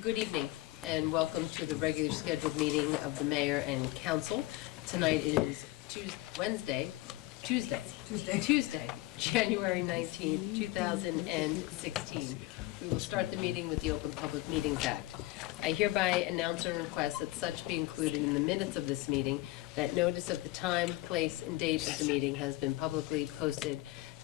Good evening, and welcome to the regular scheduled meeting of the mayor and council. Tonight is Tuesday, January 19th, 2016. We will start the meeting with the Open Public Meetings Act. I hereby announce and request that such be included in the minutes of this meeting, that notice of the time, place, and date of the meeting has been publicly posted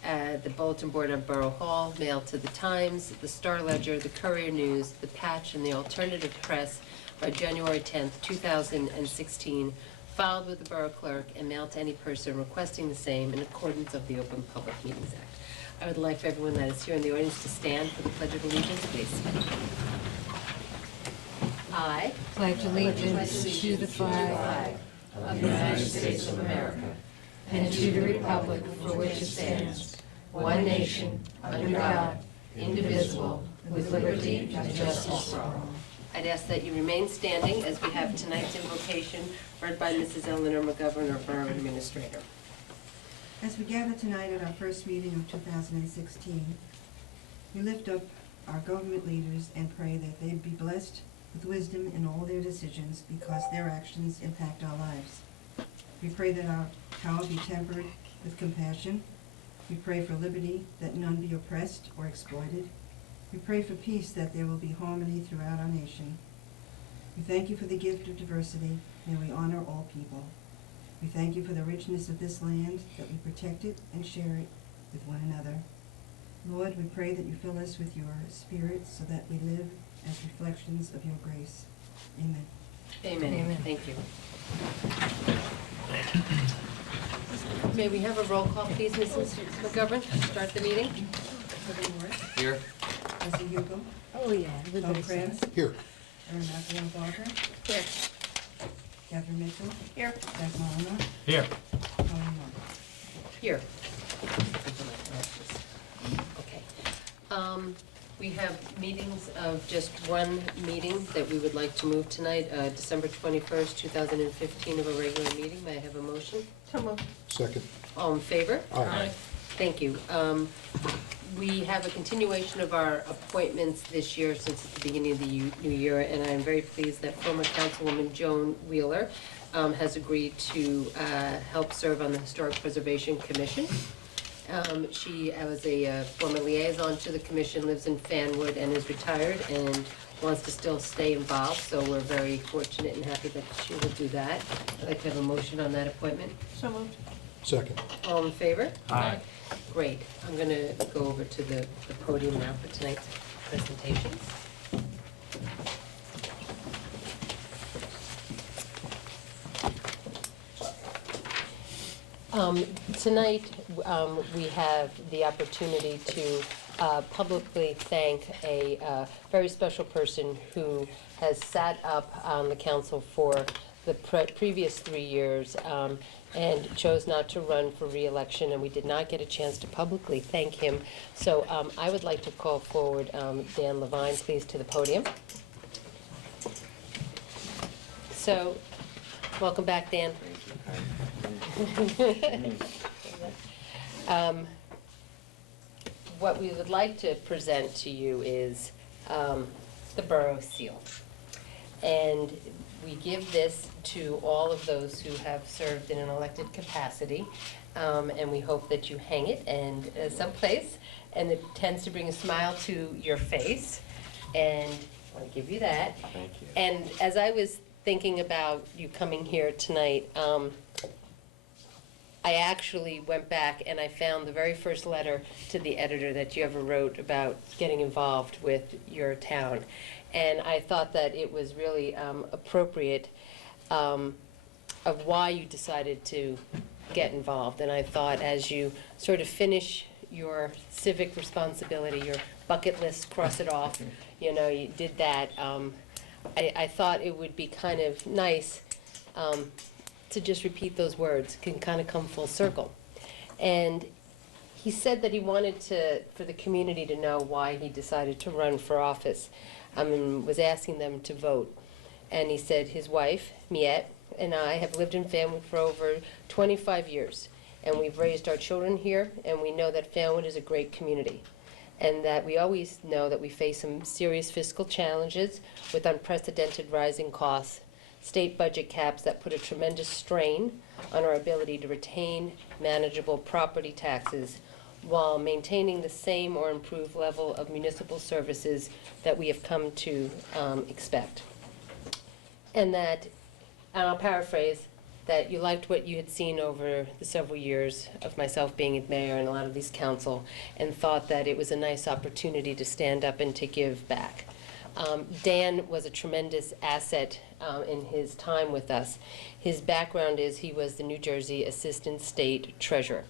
at the bulletin board of Borough Hall, mailed to the Times, the Star Ledger, the Courier News, the Patch, and the Alternative Press by January 10th, 2016, filed with the Borough Clerk, and mailed to any person requesting the same in accordance of the Open Public Meetings Act. I would like for everyone that is here in the audience to stand for the Pledge of Allegiance, please. I pledge allegiance to the flag of the United States of America and to the republic for which it stands, one nation, under God, indivisible, with liberty and justice for all. I'd ask that you remain standing as we have tonight's invocation read by Mrs. Eleanor McGovern, our Borough Administrator. As we gather tonight at our first meeting of 2016, we lift up our government leaders and pray that they be blessed with wisdom in all their decisions because their actions impact our lives. We pray that our power be tempered with compassion. We pray for liberty, that none be oppressed or exploited. We pray for peace, that there will be harmony throughout our nation. We thank you for the gift of diversity, and we honor all people. We thank you for the richness of this land, that we protect it and share it with one another. Lord, we pray that you fill us with your spirit so that we live as reflections of your grace. Amen. Amen. Amen. Thank you. May we have a roll call, please, Mrs. McGovern, to start the meeting? Here. Leslie Hugo. Oh, yeah. Tom Krantz. Here. Erin Raphael Barker. Here. Catherine Mitchell. Here. Jack Molina. Here. Colleen Martin. Here. Okay. We have meetings of just one meeting that we would like to move tonight, December 21st, 2015, of a regular meeting. May I have a motion? So moved. Second. All in favor? Aye. Thank you. We have a continuation of our appointments this year since it's the beginning of the new year, and I'm very pleased that former Councilwoman Joan Wheeler has agreed to help serve on the Historic Preservation Commission. She was a former liaison to the commission, lives in Fanwood, and is retired and wants to still stay involved, so we're very fortunate and happy that she will do that. I'd like to have a motion on that appointment. So moved. Second. All in favor? Aye. Great. I'm going to go over to the podium now for tonight's presentations. Tonight, we have the opportunity to publicly thank a very special person who has sat up on the council for the previous 3 years and chose not to run for re-election, and we did not get a chance to publicly thank him. So I would like to call forward Dan Levine, please, to the podium. So, welcome back, Dan. What we would like to present to you is the Borough Seal. And we give this to all of those who have served in an elected capacity, and we hope that you hang it and someplace, and it tends to bring a smile to your face. And I want to give you that. Thank you. And as I was thinking about you coming here tonight, I actually went back and I found the very first letter to the editor that you ever wrote about getting involved with your town. And I thought that it was really appropriate of why you decided to get involved. And I thought as you sort of finish your civic responsibility, your bucket list, cross it off, you know, you did that, I thought it would be kind of nice to just repeat those words, can kind of come full circle. And he said that he wanted for the community to know why he decided to run for office, and was asking them to vote. And he said his wife, Miette, and I have lived in Fanwood for over 25 years, and we've raised our children here, and we know that Fanwood is a great community. and that we always know that we face some serious fiscal challenges with unprecedented rising costs, state budget caps that put a tremendous strain on our ability to retain manageable property taxes while maintaining the same or improved level of municipal services that we have come to expect. And that, and I'll paraphrase, that you liked what you had seen over the several years of myself being mayor and a lot of these council, and thought that it was a nice opportunity to stand up and to give back. Dan was a tremendous asset in his time with us. His background is he was the New Jersey Assistant State Treasurer.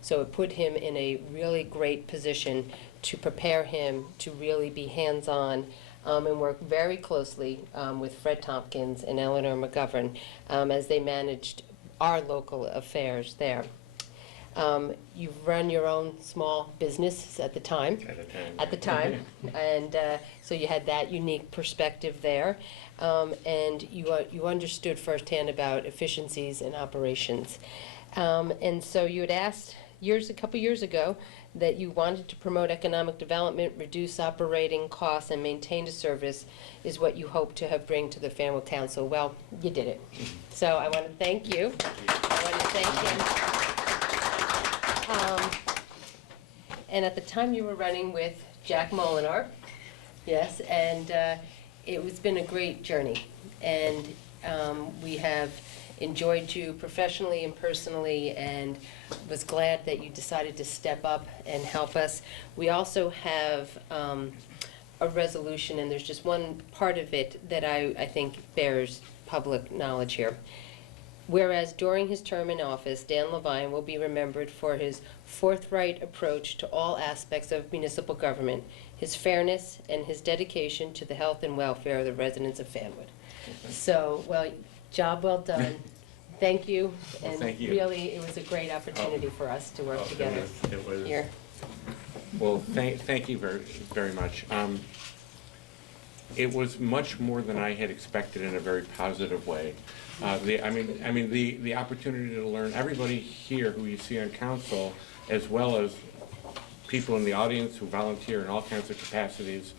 So it put him in a really great position to prepare him to really be hands-on and work very closely with Fred Tompkins and Eleanor McGovern as they managed our local affairs there. You've run your own small business at the time. At the time. And so you had that unique perspective there. And you understood firsthand about efficiencies and operations. And so you had asked a couple years ago that you wanted to promote economic development, reduce operating costs, and maintain a service is what you hope to have bring to the Fanwood Council. Well, you did it. So I want to thank you. I want to thank him. And at the time you were running with Jack Molinar, yes, and it's been a great journey. And we have enjoyed you professionally and personally, and was glad that you decided to step up and help us. We also have a resolution, and there's just one part of it that I think bears public knowledge here. Whereas during his term in office, Dan Levine will be remembered for his forthright approach to all aspects of municipal government, his fairness, and his dedication to the health and welfare of the residents of Fanwood. So, well, job well done. Thank you. Well, and thank you. Really, it was a great opportunity for us to work together It was. here. Well, thank you very, very much. It was much more than I had expected in a very positive way. The opportunity to learn, everybody here who you see on council, as well as people in the audience who volunteer in all kinds of capacities,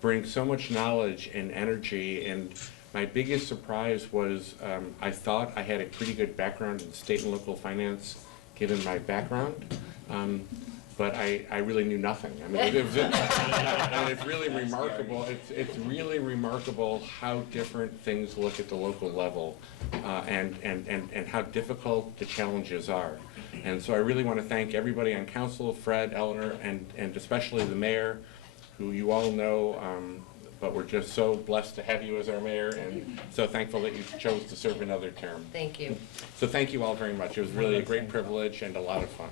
bring so much knowledge and energy. And my biggest surprise was I thought I had a pretty good background in state and local finance, given my background. But I really knew nothing. I mean, it's really remarkable. It's really remarkable how different things look at the local level, and how difficult the challenges are. And so I really want to thank everybody on council, Fred, Eleanor, and especially the mayor, who you all know. But we're just so blessed to have you as our mayor, and so thankful that you chose to serve another term. Thank you. So thank you all very much. It was really a great privilege and a lot of fun.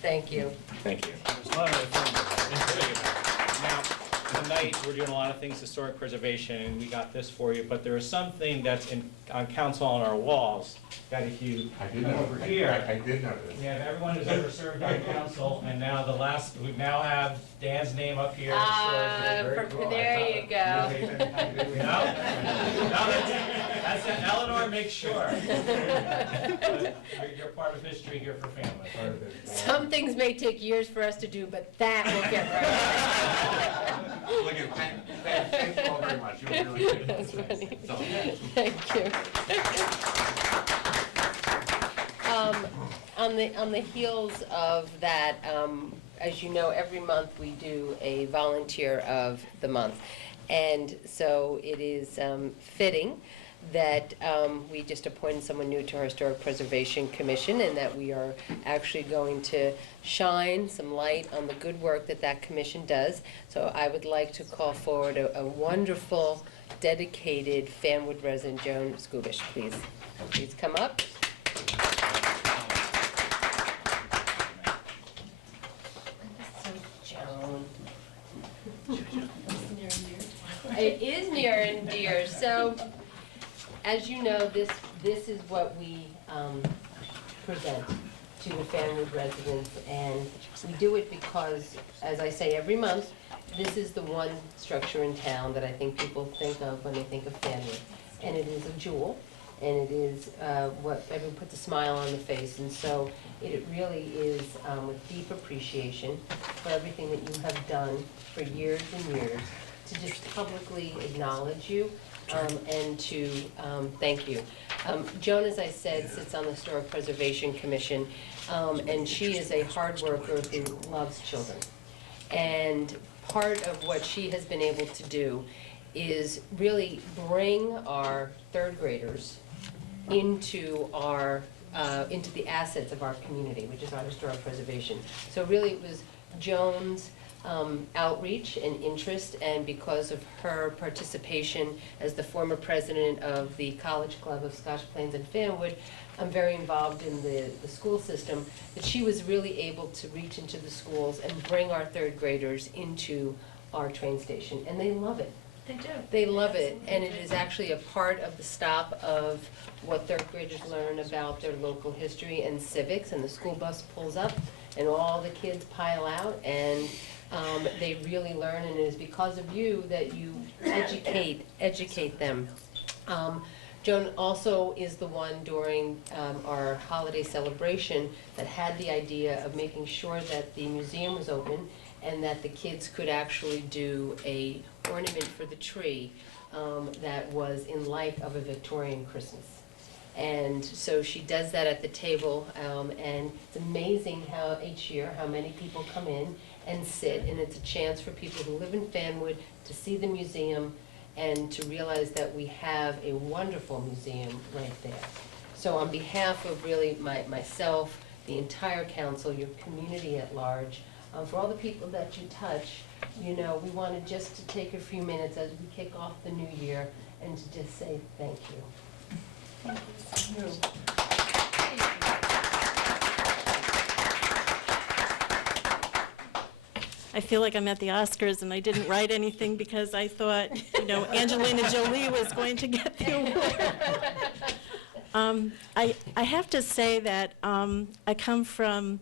Thank you. Thank you. There's a lot of other things. Now, tonight, we're doing a lot of things, historic preservation, and we got this for you, but there is something that's on council on our walls, that if you come over here. I did notice. We have everyone who's ever served on council, and now we now have Dan's name up here. There you go. That's it. Eleanor, make sure. You're part of history here for Fanwood. Some things may take years for us to do, but that will get right. Look at, thank you all very much. You were really good. That's funny. So- Thank you. On the heels of that, as you know, every month we do a volunteer of the month. And so it is fitting that we just appointed someone new to our Historic Preservation Commission, and that we are actually going to shine some light on the good work that that commission does. So I would like to call forward a wonderful, dedicated Fanwood resident, Joan Skubish, please. Please come up. So, Joan. It is near and dear. So, as you know, this is what we present to the Fanwood residents, and we do it because, as I say every month, this is the one structure in town that I think people think of when they think of Fanwood, and it is a jewel. and it is what everyone puts a smile on the face. And so it really is with deep appreciation for everything that you have done for years and years to just publicly acknowledge you and to thank you. Joan, as I said, sits on the Historic Preservation Commission, and she is a hard worker who loves children. And part of what she has been able to do is really bring our third graders into the assets of our community, which is our historic preservation. So really it was Joan's outreach and interest, and because of her participation as the former president of the College Club of Scotch Plains and Fanwood, I'm very involved in the school system, that she was really able to reach into the schools and bring our third graders into our train station, and they love it. They do. They love it, and it is actually a part of the stop of what third graders learn about their local history and civics, and the school bus pulls up, and all the kids pile out, and they really learn, and it is because of you that you educate them. Joan also is the one during our holiday celebration that had the idea of making sure that the museum was open and that the kids could actually do a ornament for the tree that was in light of a Victorian Christmas. And so she does that at the table, and it's amazing how each year how many people come in and sit, and it's a chance for people who live in Fanwood to see the museum and to realize that we have a wonderful museum right there. So on behalf of really myself, the entire council, your community at large, for all the people that you touch, you know, we wanted just to take a few minutes as we kick off the new year and to just say thank you. Thank you. I feel like I'm at the Oscars and I didn't write anything because I thought, you know, Angelina Jolie was going to get the award. I have to say that I come from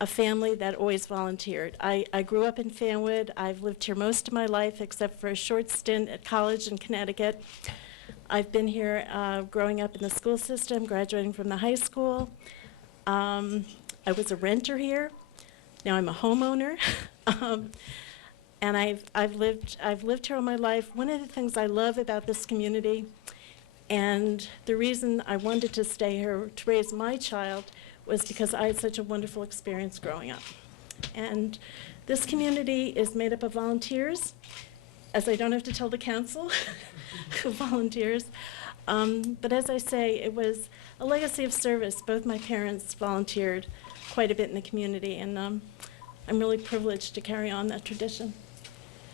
a family that always volunteered. I grew up in Fanwood. I've lived here most of my life except for a short stint at college in Connecticut. I've been here growing up in the school system, graduating from the high school. I was a renter here. Now I'm a homeowner. And I've lived here all my life. One of the things I love about this community, and the reason I wanted to stay here to raise my child, was because I had such a wonderful experience growing up. And this community is made up of volunteers, as I don't have to tell the council who volunteers. But as I say, it was a legacy of service. Both my parents volunteered quite a bit in the community, and I'm really privileged to carry on that tradition.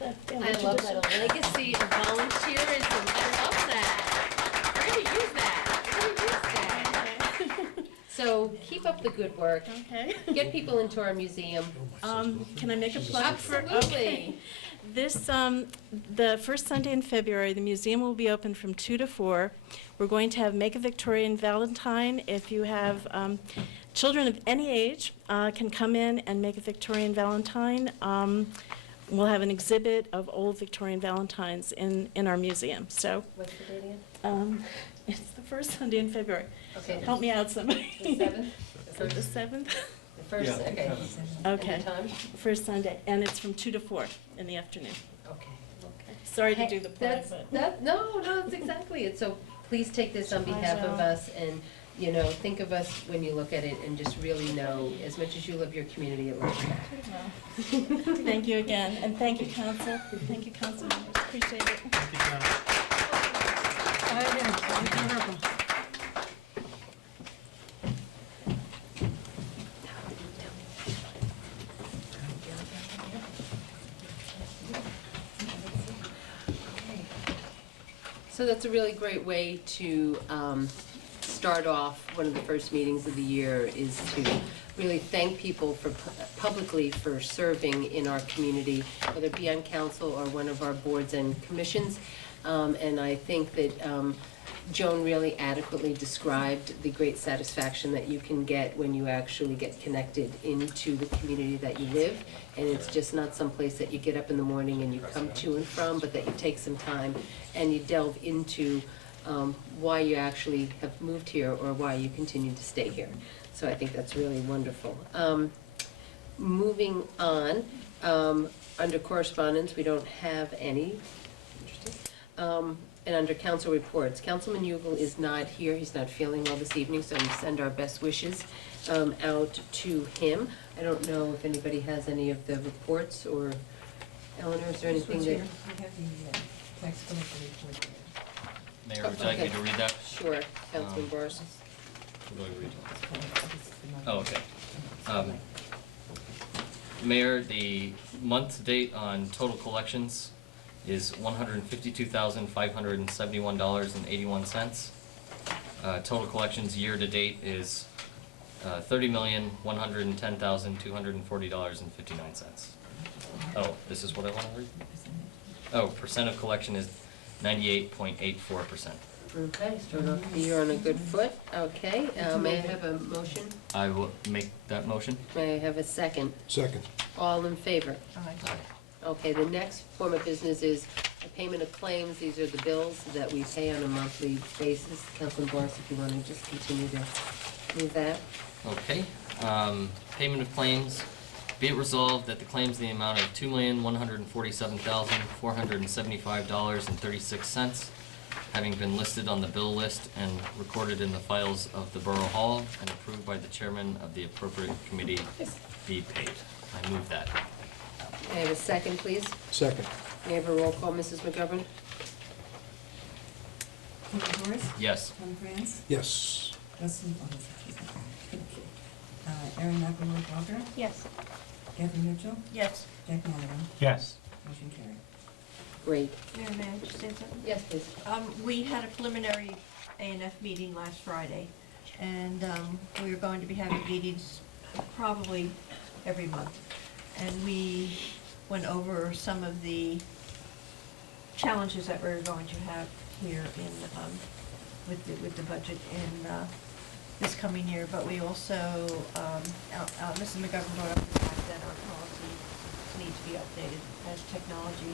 I love that, a legacy of volunteerism. I love that. We're gonna use that. We're gonna use that. So keep up the good work. Okay. Get people into our museum. Can I make a plug for? Absolutely. Okay. This, the first Sunday in February, the museum will be open from 2 to 4. We're going to have Make a Victorian Valentine. If you have children of any age, can come in and make a Victorian Valentine. We'll have an exhibit of old Victorian Valentines in our museum. So What's the date again? it's the first Sunday in February. Okay. Help me out, somebody. The 7th? So the 7th? The first, okay. Okay. And the time? First Sunday, and it's from 2 to 4 in the afternoon. Okay. Sorry to do the plug, but. No, that's exactly it. So please take this on behalf of us, and, you know, think of us when you look at it, and just really know, as much as you love your community, it loves you. Thank you again, and thank you, council. Thank you, council members. Appreciate it. So that's a really great way to start off one of the first meetings of the year, is to really thank people for publicly for serving in our community, whether it be on council or one of our boards and commissions. And I think that Joan really adequately described the great satisfaction that you can get when you actually get connected into the community that you live. And it's just not some place that you get up in the morning and you come to and from, but that you take some time and you delve into why you actually have moved here or why you continue to stay here. So I think that's really wonderful. Moving on, under correspondence, we don't have any. Interesting. And under council reports, Councilman Ugal is not here, he's not feeling well this evening, so we send our best wishes out to him. I don't know if anybody has any of the reports, or Eleanor, is there anything that? We have the tax collector report there. Mayor, would you like me to read that? Sure, Councilman Boris. What do I read? Oh, okay. Mayor, the month to date on total collections is $152,571.81. Total collections year to date is $30,110,240.59. Oh, this is what I want to read? Oh, percent of collection is 98.84%. Okay, start off the year on a good foot. Okay, may I have a motion? I will make that motion. May I have a second? Second. All in favor? Aye. Okay, the next form of business is a payment of claims. These are the bills that we pay on a monthly basis. Councilman Boris, if you want to just continue to move that. Okay, payment of claims. Be it resolved that the claims in the amount of $2,147,475.36, having been listed on the bill list and recorded in the files of the Borough Hall and approved by the chairman of the appropriate committee, be paid. I move that. May I have a second, please? Second. May I have a roll call, Mrs. McGovern? Tim Morris? Yes. Tom France? Yes. Dustin, Erin McElroy Walker? Yes. Kathy Mitchell? Yes. Jack Madigan? Yes. Motion carried. Great. Mayor, may I just say something? Yes, please. We had a preliminary A&F meeting last Friday, and we are going to be having meetings probably every month. And we went over some of the challenges that we're going to have here in, with the budget in this coming year. But we also, Mrs. McGovern brought up the fact that our policy needs to be updated as technology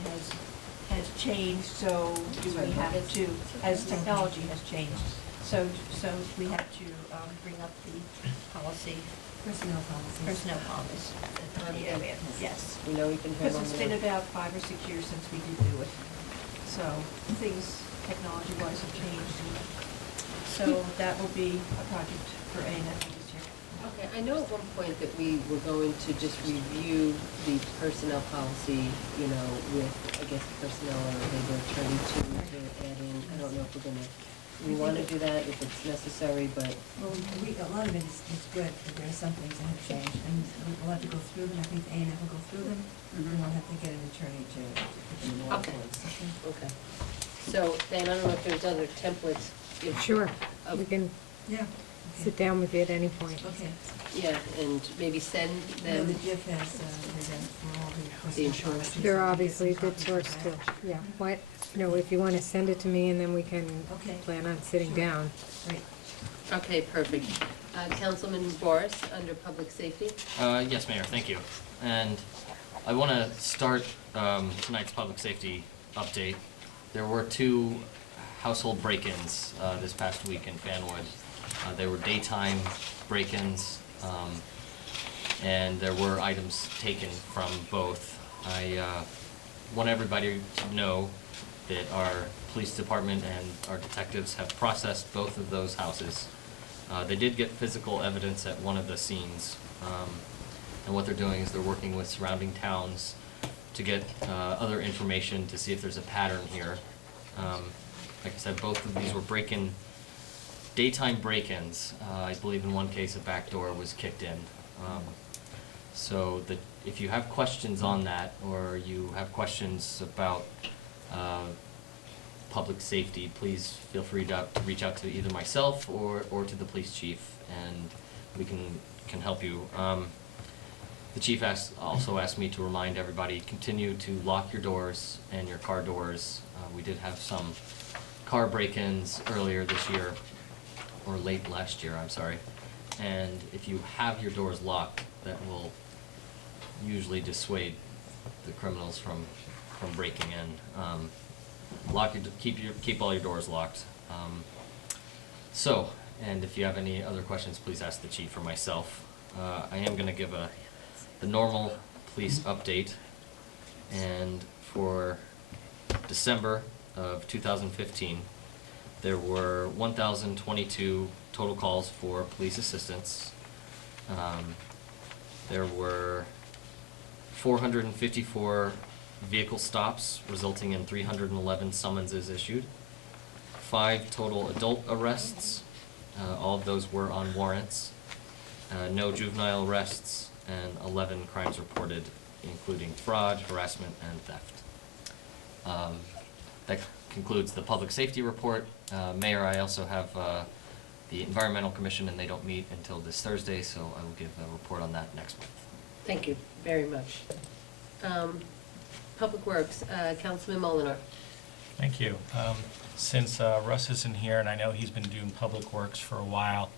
has changed, so we have to, as technology has changed. So we have to bring up the policy. Personnel policy. Yes. We know we've been here Because long it's been enough. about 5 or 6 years since we did do it. So things technology-wise have changed. And so that will be a project for A&F this year. Okay, I know at one point that we were going to just review the personnel policy, you know, with, I guess, personnel or labor attorney to add in. I don't know if we want to do that, if it's necessary, but. Well, a lot of it is good, but there are some things that have changed, and we'll have to go through them. I think A&F will go through them, and we'll have to get an attorney to put them in all Okay. points. Okay. So, Dan, I don't know if there's other templates. Sure, of- we can Yeah. sit down with you at any point. Okay. Yeah, and maybe send I know them. that Jeff has, for all the personnel insurance. policies. They're so we'll get obviously a some good copies source of to, that. yeah, what, if you want to send it to me and then we can Okay. plan on sitting Sure. down. Right. Okay, perfect. Councilman Boris, under public safety. Yes, Mayor, thank you. And I want to start tonight's public safety update. There were 2 household break-ins this past week in Fanwood. They were daytime break-ins, and there were items taken from both. I want everybody to know that our police department and our detectives have processed both of those houses. They did get physical evidence at one of the scenes, and what they're doing is they're working with surrounding towns to get other information to see if there's a pattern here. Like I said, both of these were daytime break-ins. I believe in one case a back door was kicked in. So if you have questions on that, or you have questions about public safety, please feel free to reach out to either myself or to the police chief, and we can help you. The chief also asked me to remind everybody, continue to lock your doors and your car doors. We did have some car break-ins earlier this year, or late last year, I'm sorry. And if you have your doors locked, that will usually dissuade the criminals from breaking in. Keep all your doors locked. And if you have any other questions, please ask the chief or myself. I am going to give the normal police update. And for December of 2015, there were 1,022 total calls for police assistance. There were 454 vehicle stops, resulting in 311 summonses issued. 5 total adult arrests. All of those were on warrants. No juvenile arrests, and 11 crimes reported, including fraud, harassment, and theft. That concludes the public safety report. Mayor, I also have the Environmental Commission, and they don't meet until this Thursday, so I will give a report on that next month. Thank you very much. Public Works, Councilman Molinar. Thank you. Since Russ isn't here, and I know he's been doing Public Works for a while,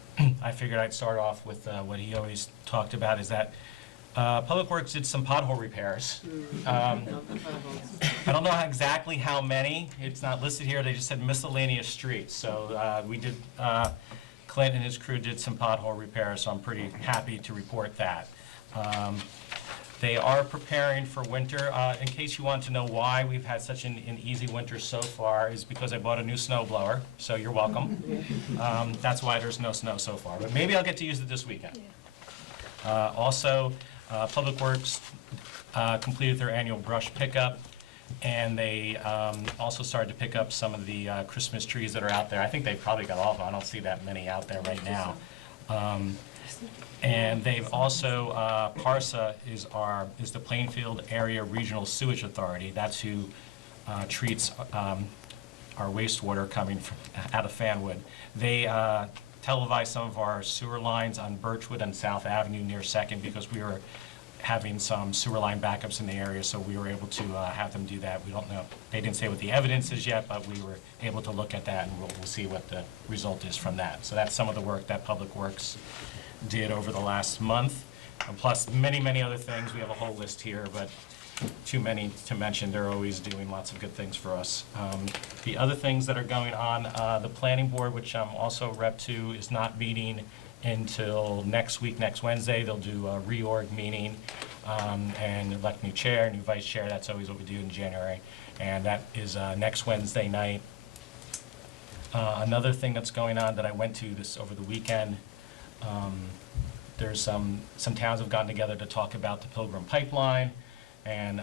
I figured I'd start off with what he always talked about, is that Public Works did some pothole repairs. I don't know exactly how many. It's not listed here. They just said miscellaneous streets. So we did, Clint and his crew did some pothole repairs, so I'm pretty happy to report that. They are preparing for winter. In case you want to know why we've had such an easy winter so far, is because I bought a new snow blower, so you're welcome. That's why there's no snow so far, but maybe I'll get to use it this weekend. Also, Public Works completed their annual brush pickup, and they also started to pick up some of the Christmas trees that are out there. I think they've probably got all of them. I don't see that many out there right now. And they've also, PARSA is the Plainfield Area Regional Sewage Authority. That's who treats our wastewater coming from, out of Fanwood. They televised some of our sewer lines on Birchwood and South Avenue near 2nd, because we were having some sewer line backups in the area, so we were able to have them do that. We don't know, they didn't say what the evidence is yet, but we were able to look at that, and we'll see what the result is from that. So that's some of the work that Public Works did over the last month, plus many, many other things. We have a whole list here, but too many to mention. They're always doing lots of good things for us. The other things that are going on, the planning board, which I'm also rep to, is not meeting until next week, next Wednesday. They'll do a reorg meeting and elect new chair, new vice chair. That's always what we do in January, and that is next Wednesday night. Another thing that's going on that I went to this over the weekend, there's some towns have gotten together to talk about the Pilgrim Pipeline, and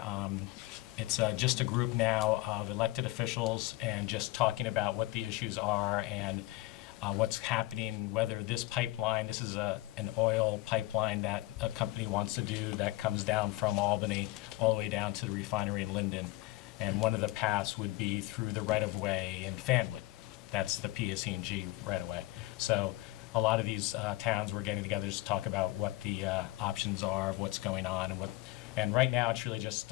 it's just a group now of elected officials and just talking about what the issues are and what's happening, whether this pipeline, this is an oil pipeline that a company wants to do that comes down from Albany all the way down to the refinery in Linden. And one of the paths would be through the right-of-way in Fanwood. That's the PSE&G right-of-way. So a lot of these towns were getting together to talk about what the options are, of what's going on, and right now it's really just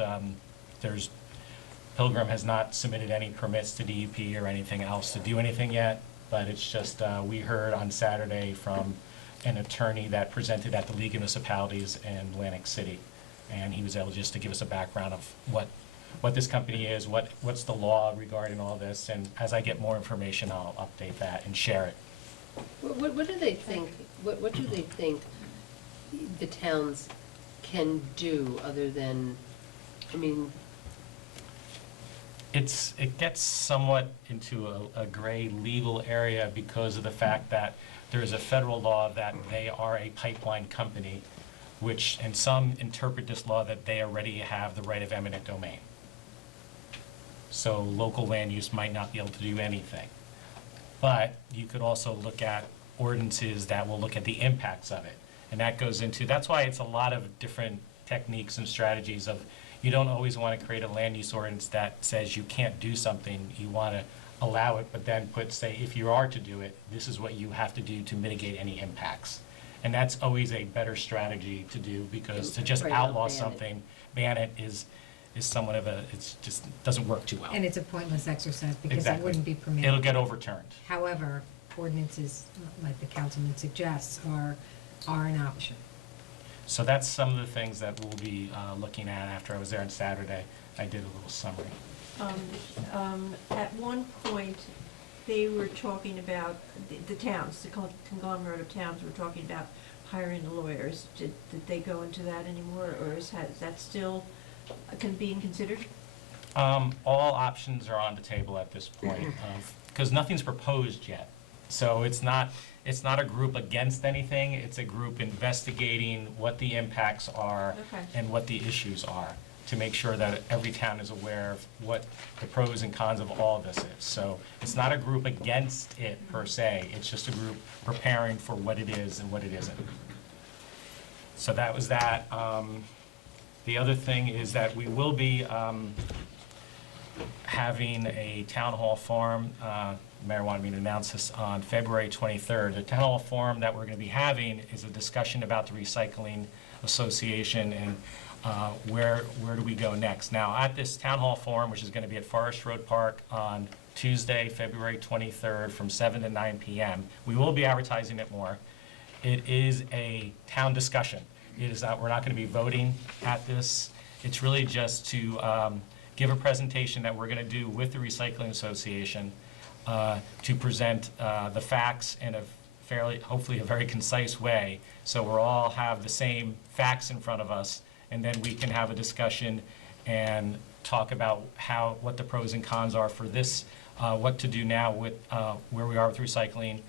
Pilgrim has not submitted any permits to DEP or anything else to do anything yet, but it's just we heard on Saturday from an attorney that presented at the League of Municipalities in Atlantic City, and he was able just to give us a background of what this company is, what's the law regarding all this, and as I get more information, I'll update that and share it. What do they think, what do they think the towns can do other than, I mean? It gets somewhat into a gray legal area because of the fact that there is a federal law that they are a pipeline company, which, and some interpret this law that they already have the right of eminent domain. So local land use might not be able to do anything. But you could also look at ordinances that will look at the impacts of it. And that goes into, that's why it's a lot of different techniques and strategies of, you don't always want to create a land use ordinance that says you can't do something. You want to allow it, but then say, if you are to do it, this is what you have to do to mitigate any impacts. And that's always a better strategy to do, because to just outlaw something, ban it is somewhat of a, it's just doesn't work too well. And it's a pointless exercise because it Exactly. wouldn't be permitted. It'll get overturned. However, ordinances, like the councilman suggests, are an option. So that's some of the things that we'll be looking at after I was there on Saturday. I did a little summary. At one point, they were talking about, the towns, the conglomerate of towns were talking about hiring the lawyers. Did they go into that anymore, or is that still being considered? All options are on the table at this point, because nothing's proposed yet. So it's not a group against anything, it's a group investigating what the impacts are Okay. and what the issues are, to make sure that every town is aware of what the pros and cons of all this is. So it's not a group against it per se, it's just a group preparing for what it is and what it isn't. So that was that. The other thing is that we will be having a town hall forum. The mayor wanted me to announce this on February 23rd. The town hall forum that we're going to be having is a discussion about the Recycling Association and where do we go next. Now, at this town hall forum, which is going to be at Forest Road Park on Tuesday, February 23rd from 7 to 9 p.m., we will be advertising it more. It is a town discussion. It is not, we're not going to be voting at this. It's really just to give a presentation that we're going to do with the Recycling Association to present the facts in a fairly, hopefully a very concise way, so we'll all have the same facts in front of us, and then we can have a discussion and talk about what the pros and cons are for this, what to do now with where we are with recycling,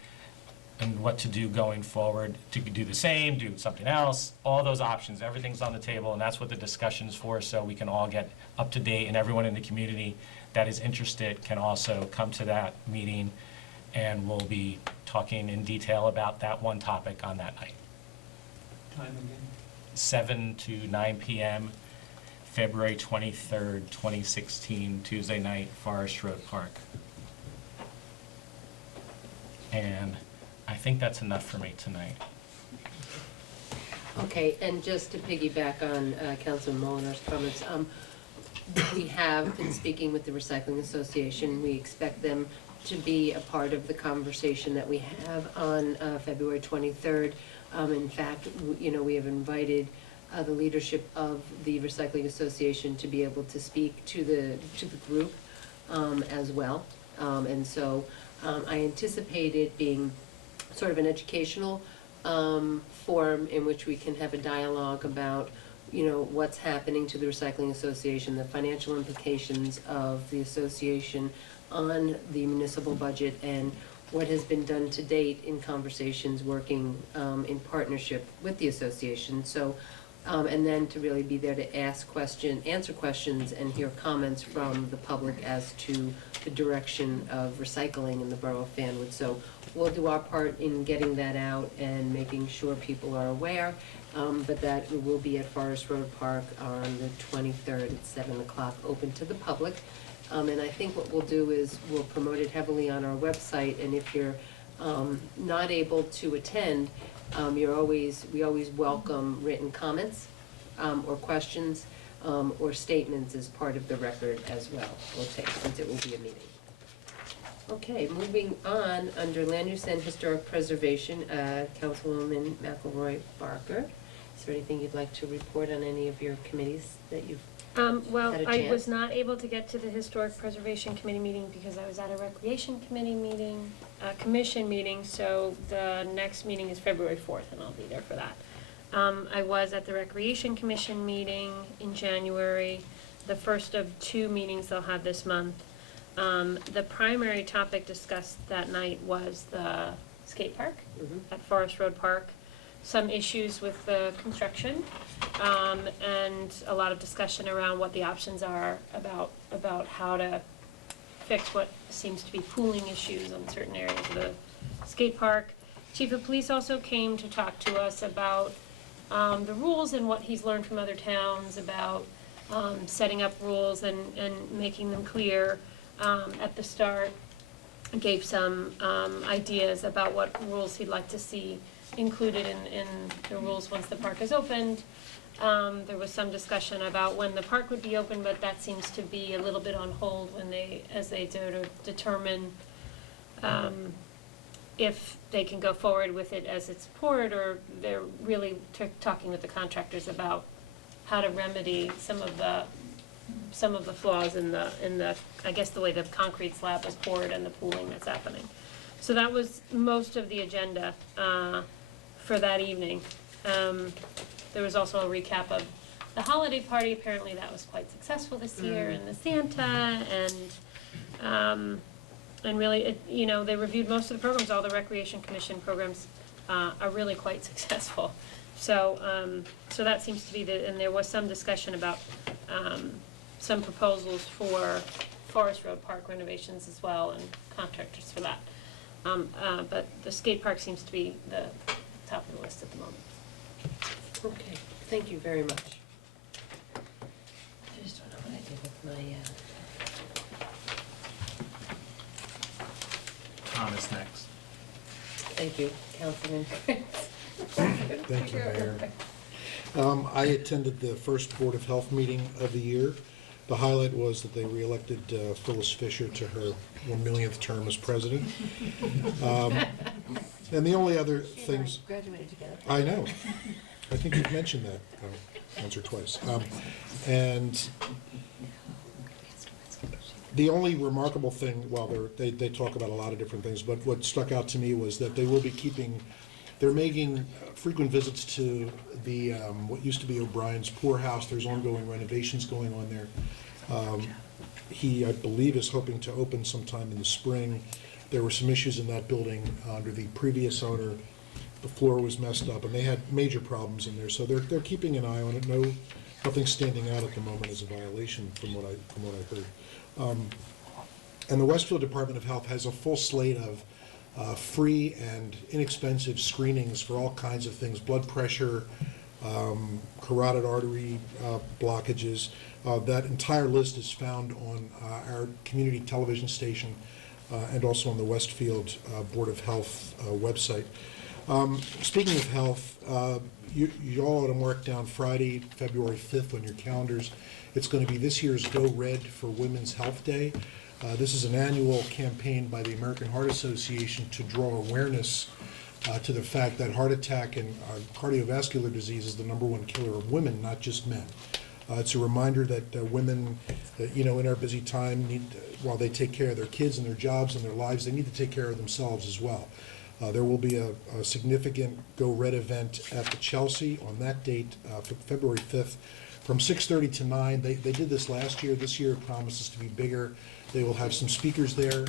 and what to do going forward, to do the same, do something else, all those options, everything's on the table, and that's what the discussion's for, so we can all get up to date, and everyone in the community that is interested can also come to that meeting, and we'll be talking in detail about that one topic on that night. Time again? 7 to 9 p.m., February 23rd, 2016, Tuesday night, Forest Road Park. And I think that's enough for me tonight. Okay, and just to piggyback on Councilman Molinor's comments, we have been speaking with the Recycling Association. We expect them to be a part of the conversation that we have on February 23rd. In fact, we have invited the leadership of the Recycling Association to be able to speak to the group as well. And so I anticipate it being sort of an educational forum in which we can have a dialogue about what's happening to the Recycling Association, the financial implications of the association on the municipal budget, and what has been done to date in conversations working in partnership with the association. So, and then to really be there to answer questions, and hear comments from the public as to the direction of recycling in the borough of Fanwood. So we'll do our part in getting that out and making sure people are aware. But that it will be at Forest Road Park on the 23rd at 7 o'clock, open to the public. And I think what we'll do is we'll promote it heavily on our website, and if you're not able to attend, we always welcome written comments or questions or statements as part of the record as well. We'll take, since it will be a meeting. Okay, moving on, under Land Use and Historic Preservation, Councilwoman McElroy Barker. Is there anything you'd like to report on any of your committees that you've Well, had a I chance? was not able to get to the Historic Preservation Committee meeting because I was at a Recreation Committee meeting, Commission meeting, so the next meeting is February 4th, and I'll be there for that. I was at the Recreation Commission meeting in January, the first of 2 meetings they'll have this month. The primary topic discussed that night was the skate park at Forest Road Park. Some issues with the construction, and a lot of discussion around what the options are about how to fix what seems to be pooling issues on certain areas of the skate park. Chief of Police also came to talk to us about the rules and what he's learned from other towns about setting up rules and making them clear at the start. Gave some ideas about what rules he'd like to see included in the rules once the park is opened. There was some discussion about when the park would be open, but that seems to be a little bit on hold as they do to determine if they can go forward with it as it's poured, or they're really talking with the contractors about how to remedy some of the some of the flaws in the, I guess the way the concrete slab was poured and the pooling that's happening. So that was most of the agenda, for that evening. There was also a recap of the holiday party. Apparently that was quite successful this year, and the Santa, and really, they reviewed most of the programs. All the Recreation Commission programs are really quite successful. So that seems to be and there was some discussion about some proposals for Forest Road Park renovations as well, and contractors for that. But the skate park seems to be the top of the list at the moment. Okay, thank you very much. I just don't know what I did with my, Tom is next. thank you, Councilman Prince. Thank you, Mayor. I attended the first Board of Health meeting of the year. The highlight was that they reelected Phyllis Fisher to her 1 millionth term as president. And the only other things... Graduated together. I know. I think you've mentioned that once or twice. And the only remarkable thing, well, they talk about a lot of different things, but what stuck out to me was that they will be they're making frequent visits to the, what used to be O'Brien's Poorhouse. There's ongoing renovations going on there. He, I believe, is hoping to open sometime in the spring. There were some issues in that building under the previous owner. The floor was messed up, and they had major problems in there. So they're keeping an eye on it. Nothing standing out at the moment as a violation from what I heard. And the Westfield Department of Health has a full slate of free and inexpensive screenings for all kinds of things: blood pressure, carotid artery blockages. That entire list is found on our community television station and also on the Westfield Board of Health website. Speaking of health, you all ought to mark down Friday, February 5th on your calendars. It's going to be this year's Go Red for Women's Health Day. This is an annual campaign by the American Heart Association to draw awareness to the fact that heart attack and cardiovascular disease is the #1 killer of women, not just men. It's a reminder that women, in our busy time, while they take care of their kids and their jobs and their lives, they need to take care of themselves as well. There will be a significant Go Red event at the Chelsea on that date, February 5th, from 6:30 to 9. They did this last year. This year it promises to be bigger. They will have some speakers there.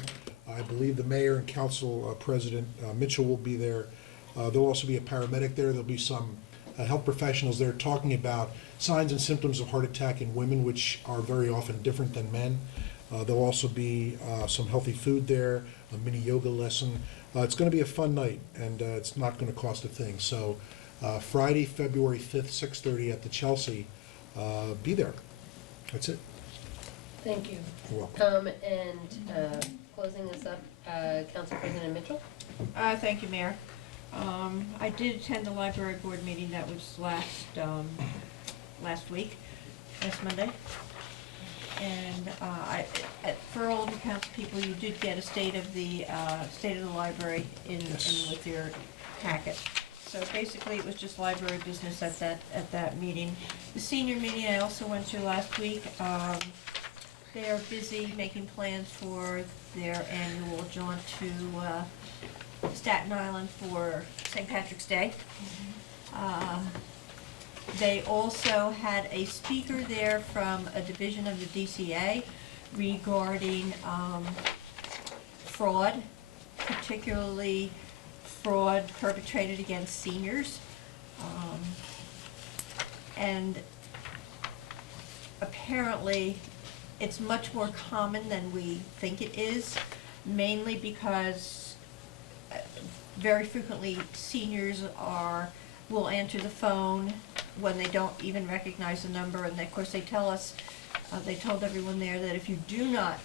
I believe the mayor and council president Mitchell will be there. There'll also be a paramedic there. There'll be some health professionals there talking about signs and symptoms of heart attack in women, which are very often different than men. There'll also be some healthy food there, a mini yoga lesson. It's going to be a fun night, and it's not going to cost a thing. So Friday, February 5th, 6:30 at the Chelsea. Be there. That's it. Thank you. You're welcome. And closing this up, Council President Mitchell? Thank you, Mayor. I did attend the library board meeting that was last week, last Monday. And for all of the council people, you did get a state of the library in with your packet. So basically, it was just library business at that meeting. The senior meeting I also went to last week. They are busy making plans for their annual jaunt to Staten Island for St. Patrick's Day. They also had a speaker there from a division of the DCA regarding fraud, particularly fraud perpetrated against seniors. And apparently it's much more common than we think it is, mainly because very frequently seniors will answer the phone when they don't even recognize the number, and of course they tell us, they told everyone there that if you do not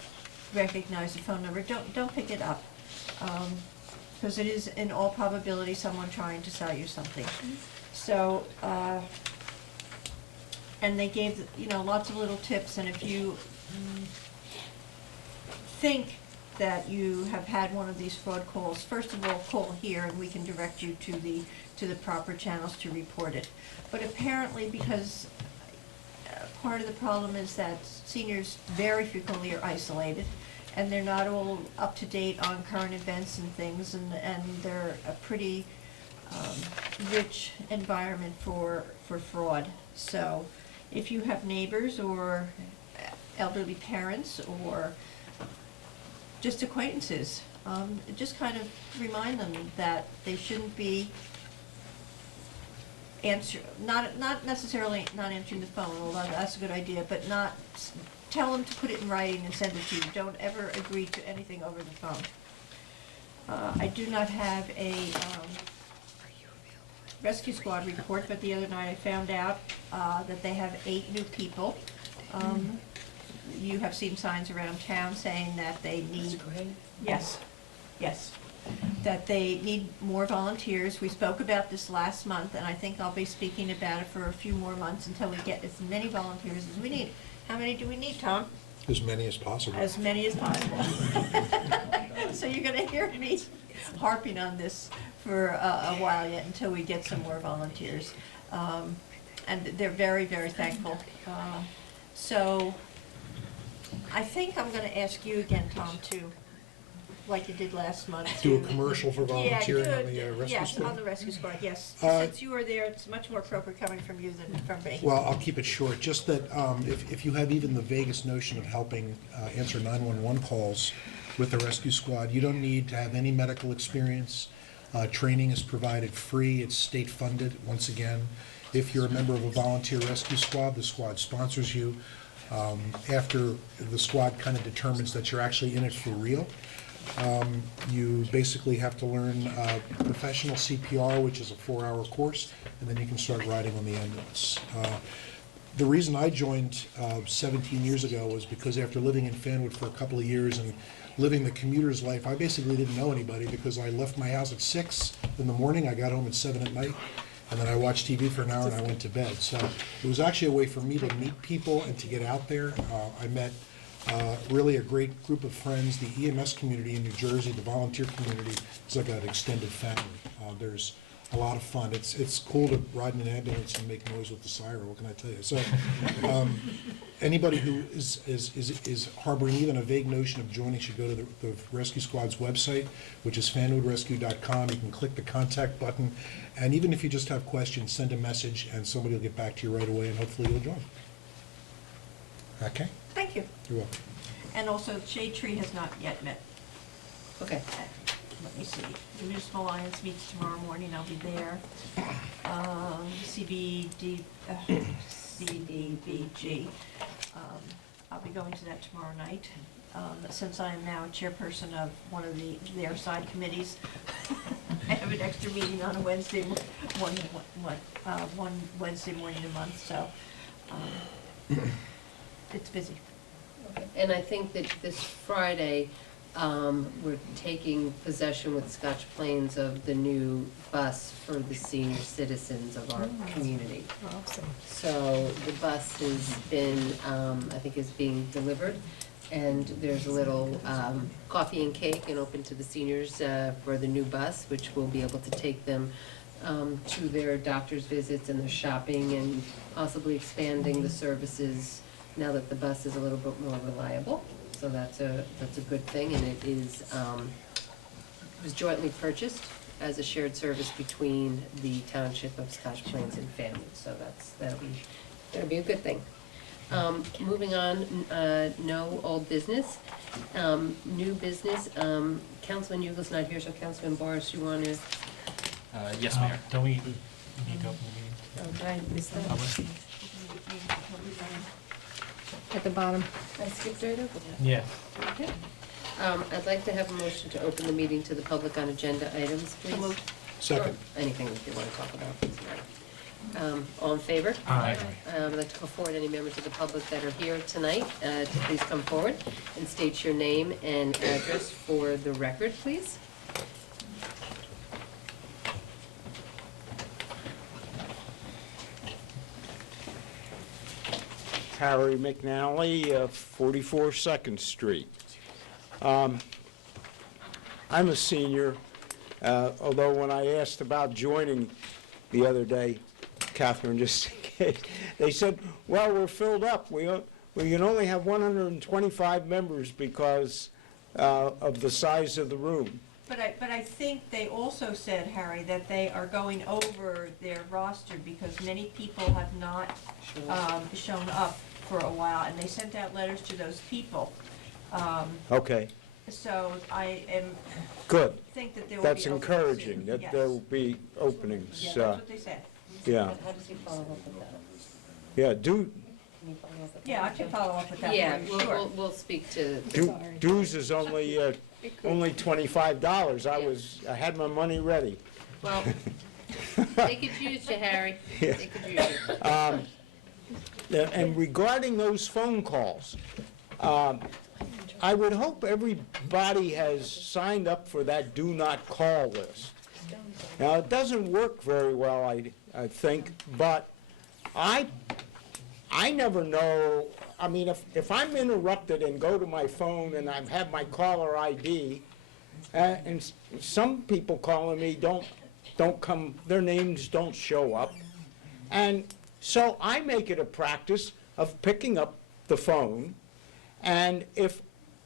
recognize the phone number, don't pick it up, because it is in all probability someone trying to sell you something. So, and they gave lots of little tips, and if you think that you have had one of these fraud calls, first of all, call here and we can direct you to the proper channels to report it. But apparently, because part of the problem is that seniors very frequently are isolated, and they're not all up to date on current events and things, and they're a pretty rich environment for fraud. So if you have neighbors or elderly parents or just acquaintances, just kind of remind them that they shouldn't be not necessarily not answering the phone, although that's a good idea, but tell them to put it in writing and send it to you. Don't ever agree to anything over the phone. I do not have a rescue squad report, but the other night I found out that they have 8 new people. You have seen signs around town saying that they need. Yes, yes, that they need more volunteers. We spoke about this last month, and I think I'll be speaking about it for a few more months until we get as many volunteers as we need. How many do we need, Tom? As many as possible. As many as possible. So you're gonna hear me harping on this for a while yet until we get some more volunteers. And they're very, very thankful. So I think I'm gonna ask you again, Tom, to, like you did last month. Do a commercial for volunteering on the rescue Yes, squad? on the rescue squad, yes. Since you were there, it's much more appropriate coming from you than from me. Well, I'll keep it short, just that if you have even the vaguest notion of helping answer 911 calls with the rescue squad, you don't need to have any medical experience. Training is provided free, it's state funded, once again. If you're a member of a volunteer rescue squad, the squad sponsors you. After the squad kind of determines that you're actually in it for real, you basically have to learn professional CPR, which is a 4-hour course, and then you can start riding on the ambulance. The reason I joined 17 years ago was because after living in Fanwood for a couple of years and living the commuter's life, I basically didn't know anybody because I left my house at 6 in the morning, I got home at 7 at night, and then I watched TV for an hour and I went to bed. So it was actually a way for me to meet people and to get out there. I met really a great group of friends. The EMS community in New Jersey, the volunteer community, is like an extended family. There's a lot of fun. It's cool to ride in an ambulance and make noise with the siren, what can I tell you? So anybody who is harboring even a vague notion of joining should go to the Rescue Squad's website, which is fanwoodrescue.com. You can click the contact button, and even if you just have questions, send a message and somebody will get back to you right away, and hopefully you'll join. Okay? Thank you. You're welcome. And also, Shade Tree has not yet met. Okay. Let me see. The Municipal Alliance meets tomorrow morning. I'll be there. CDBG. I'll be going to that tomorrow night. Since I am now chairperson of one of their side committees, I have an extra meeting on a Wednesday, one Wednesday morning a month. So it's busy. Okay. And I think that this Friday, we're taking possession with Scotch Plains of the new bus for the senior citizens of our community. Awesome. So the bus has been, I think is being delivered, and there's a little coffee and cake and open to the seniors for the new bus, which will be able to take them to their doctor's visits and their shopping, and possibly expanding the services now that the bus is a little bit more reliable. So that's a good thing, and it was jointly purchased as a shared service between the township of Scotch Plains and Fanwood. So that'll be a good thing. Moving on, no old business. New business, Councilman Yugel's not here, so Councilman Boris, you want to? Yes, Mayor. Don't we need to open the meeting? Oh, did I miss that? Public? At the bottom. I skipped right over that. Yeah. Okay. I'd like to have a motion to open the meeting to the public on agenda items, please. So moved. Second. Or anything that you want to talk about, please, Mary. All in favor? Aye. I'd like to call forward any members of the public that are here tonight to please come forward and state your name and address for the record, please. Harry McNally, 44 2nd Street. I'm a senior, although when I asked about joining the other day, Catherine just they said, well, we're filled up. We can only have 125 members because of the size of the room. But I think they also said, Harry, that they are going over their roster because many people have not shown up for a while, and they sent out letters to those people. Okay, So I good. think that there will be That's openings encouraging, soon. that Yes. there will be openings. Yeah, that's what they said. Yeah, How does he follow up with that? yeah, Can you follow up with that? Yeah, I can follow up with that Yeah, for you, sure. we'll speak to, dues is only $25. I had my money ready. well, they could use you, Harry. They could use you. And regarding those phone calls, I would hope everybody has signed up for that do not call list. Now, it doesn't work very well, I think, but I never know, I mean, if I'm interrupted and go to my phone and I have my caller ID, and some people calling me don't come, their names don't show up, and so I make it a practice of picking up the phone, and if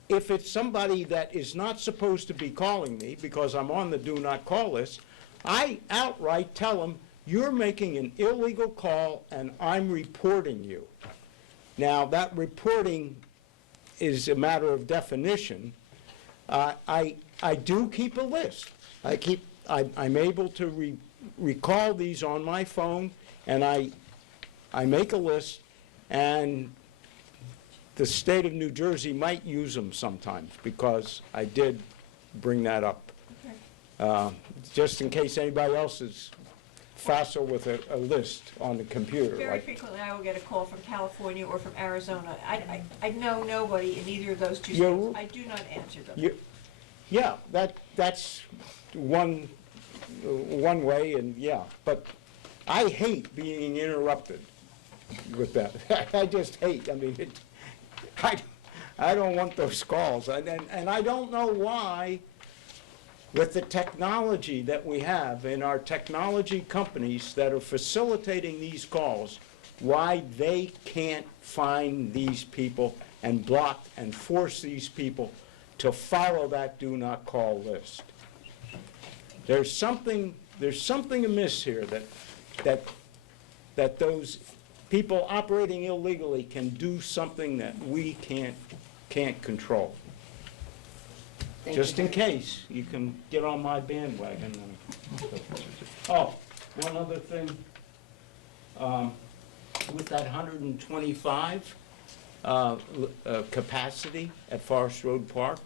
it's somebody that is not supposed to be calling me because I'm on the do not call list, I outright tell them, you're making an illegal call and I'm reporting you. Now, that reporting is a matter of definition. I do keep a list. I'm able to recall these on my phone, and I make a list, and the state of New Jersey might use them sometimes, because I did bring that up. Just in case anybody else is facile with a list on the computer. Very like- frequently, I will get a call from California or from Arizona. I know nobody in either of those two Yeah, states. I do not answer them. Yeah, that's one way, and yeah, but I hate being interrupted with that. I just hate, I mean, I don't want those calls, and I don't know why, with the technology that we have in our technology companies that are facilitating these calls, why they can't find these people and block and force these people to follow that do not call list. There's something amiss here that those people operating illegally can do something that we can't control. Thank Just you. in case, you can get on my bandwagon. Oh, one other thing, with that 125 capacity at Forest Road Park,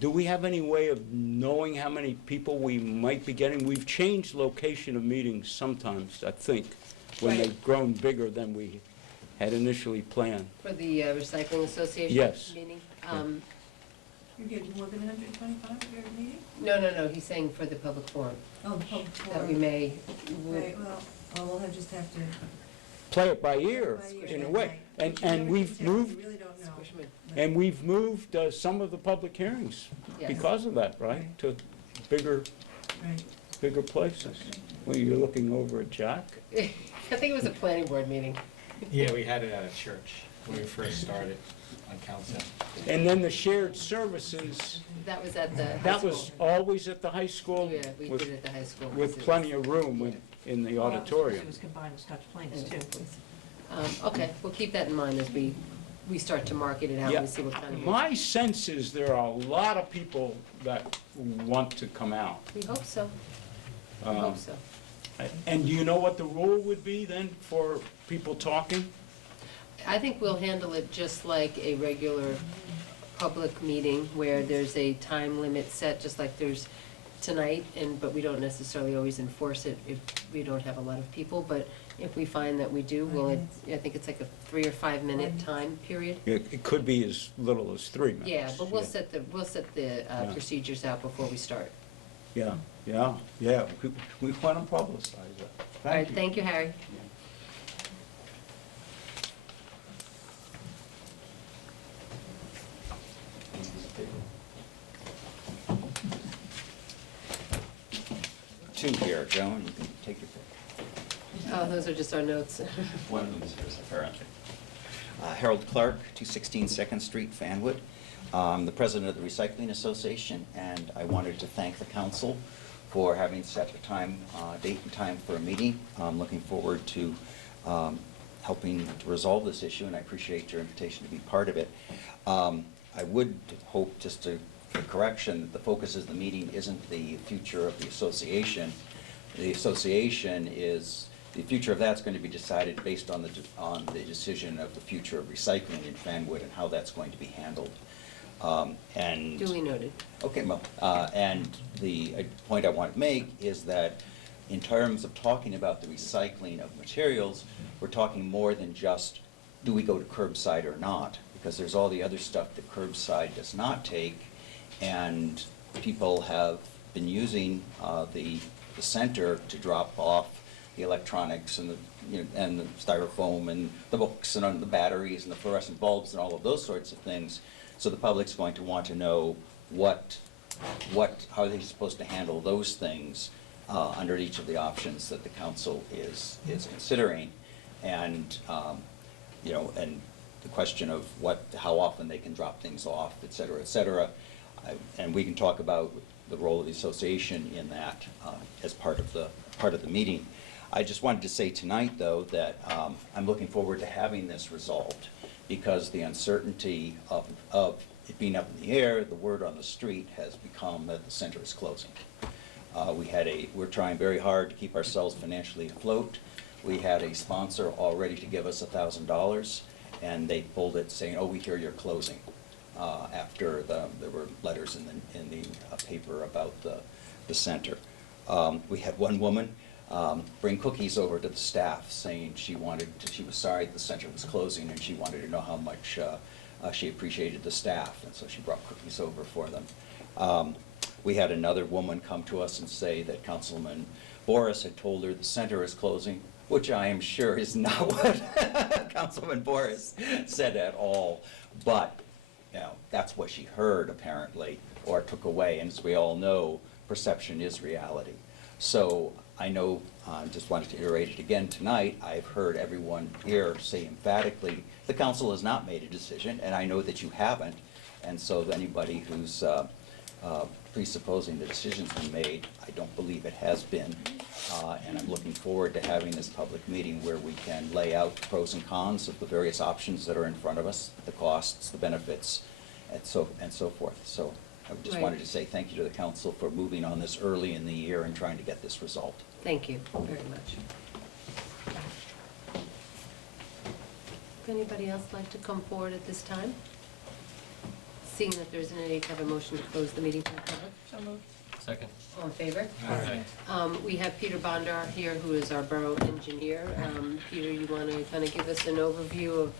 do we have any way of knowing how many people we might be getting? We've changed location of meetings sometimes, I think, when Right. they've grown bigger than we had initially planned. For the Recycling Association Yes. meeting? You get more than 125 at your meeting? No, he's saying for the public forum, Oh, the public that forum. we may, Right, well, we'll just have to. Play it by ear, in a way. Right. And we've moved, We really don't know. and we've moved some of the public hearings Yes. because of that, right? Right. To bigger Right. places. Well, you're looking over at Jack? I think it was a planning board meeting. Yeah, we had it at a church when we first started on council. And then the shared services, That was at the high that school. was always at the high school? Yeah, we with- did it at the high school. With plenty of room in the Well, auditorium. It was combined with Scotch Plains, too. Okay, we'll keep that in mind as we start to market it out Yeah. and see what kind of. My sense is there are a lot of people that want to come out. We hope so. We Um, hope so. And do you know what the rule would be then for people talking? I think we'll handle it just like a regular public meeting where there's a time limit set, just like there's tonight, but we don't necessarily always enforce it if we don't have a lot of people. But if we find that we do, I think it's like a 3 or 5 minute time period. It could be as little as 3 minutes. Yeah, but we'll set the procedures out before we start. Yeah. We want to publicize that. All right, thank you, Harry. Two here, Joan, you can take your pick. Oh, those are just our notes. One of them is hers, apparently. Harold Clark, 216 Second Street, Fanwood. I'm the president of the Recycling Association, and I wanted to thank the council for having set a time, date and time for a meeting. I'm looking forward to helping to resolve this issue, and I appreciate your invitation to be part of it. I would hope, just to, for correction, that the focus of the meeting isn't the future of the association. The association is, the future of that's going to be decided based on the decision of the future of recycling in Fanwood and how that's going to be handled. And Duly noted. okay, well, and the point I want to make is that in terms of talking about the recycling of materials, we're talking more than just, do we go to curbside or not? Because there's all the other stuff that curbside does not take, and people have been using the center to drop off the electronics and and the styrofoam and the books and the batteries and the fluorescent bulbs and all of those sorts of things. So the public's going to want to know how are they supposed to handle those things under each of the options that the council is considering, and and the question of how often they can drop things off, et cetera, et cetera. And we can talk about the role of the association in that as part of the meeting. I just wanted to say tonight, though, that I'm looking forward to having this resolved, because the uncertainty of it being up in the air, the word on the street has become that the center is closing. We're trying very hard to keep ourselves financially afloat. We had a sponsor all ready to give us $1,000, and they pulled it saying, "Oh, we hear you're closing." After there were letters in the paper about the center. We had one woman bring cookies over to the staff saying she was sorry the center was closing, and she wanted to know how much she appreciated the staff, and so she brought cookies over for them. We had another woman come to us and say that Councilman Boris had told her the center is closing, which I am sure is not what Councilman Boris said at all, but that's what she heard apparently, or took away, and as we all know, perception is reality. So I know, just wanted to iterate it again tonight, I've heard everyone here say emphatically, the council has not made a decision, and I know that you haven't, and so anybody who's presupposing the decision's been made, I don't believe it has been, and I'm looking forward to having this public meeting where we can lay out the pros and cons of the various options that are in front of us, the costs, the benefits, and so forth. So I just wanted to say thank you to the council for moving on this early in the year and trying to get this resolved. Thank you very much. Would anybody else like to come forward at this time? Seeing that there isn't any, have a motion to close the meeting to the public? So moved. Second. All in favor? Aye. We have Peter Bondar here, who is our borough engineer. Peter, you want to kind of give us an overview of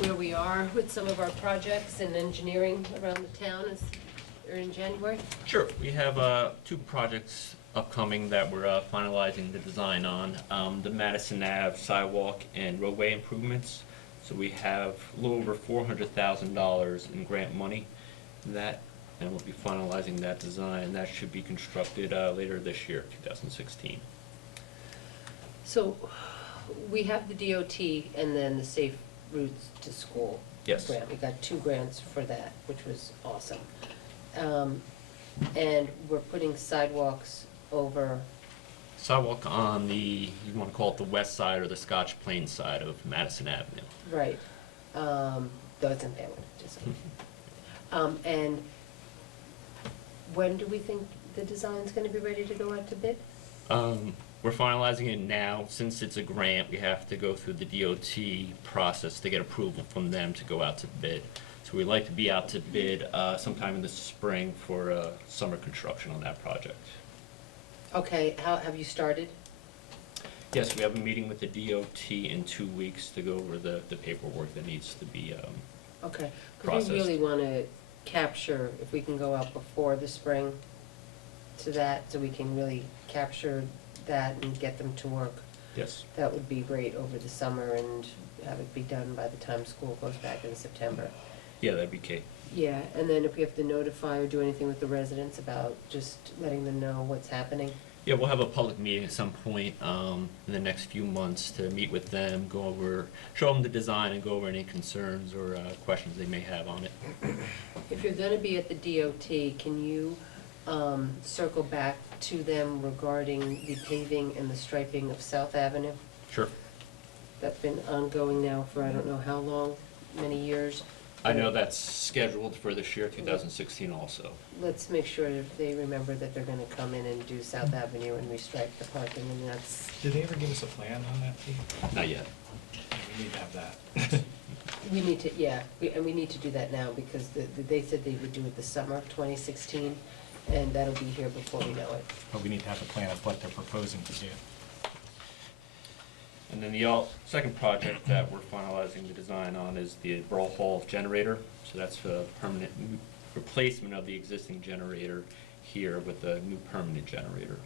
where we are with some of our projects and engineering around the town in January? Sure. We have two projects upcoming that we're finalizing the design on. The Madison Ave Sidewalk and roadway improvements. So we have a little over $400,000 in grant money for that, and we'll be finalizing that design. That should be constructed later this year, 2016. So we have the DOT and then the Safe Routes to School Yes. grant. We got 2 grants for that, which was awesome. And we're putting sidewalks over. Sidewalk on the, you want to call it the west side or the Scotch Plains side of Madison Avenue. Right. Though it's in Fanwood, just so. And when do we think the design's gonna be ready to go out to bid? We're finalizing it now. Since it's a grant, we have to go through the DOT process to get approval from them to go out to bid. So we'd like to be out to bid sometime in the spring for summer construction on that project. Okay, have you started? Yes, we have a meeting with the DOT in 2 weeks to go over the paperwork that needs to be Okay, because processed. we really want to capture, if we can go out before the spring to that, so we can really capture that and get them to work. Yes. That would be great over the summer and have it be done by the time school goes back in September. Yeah, that'd be key. Yeah, and then if we have to notify or do anything with the residents about just letting them know what's happening. Yeah, we'll have a public meeting at some point in the next few months to meet with them, go over, show them the design and go over any concerns or questions they may have on it. If you're gonna be at the DOT, can you circle back to them regarding the paving and the striping of South Avenue? Sure. That's been ongoing now for I don't know how long, many years. I know that's scheduled for this year, 2016 also. Let's make sure that they remember that they're gonna come in and do South Avenue and restripe the parking, and that's, Did they ever give us a plan on that, Pete? Not yet. We need to have that. we need to, yeah, and we need to do that now, because they said they would do it the summer of 2016, and that'll be here before we know it. But we need to have a plan of what they're proposing to do. And then the second project that we're finalizing the design on is the Borough Hall generator. So that's a permanent replacement of the existing generator here with a new permanent generator.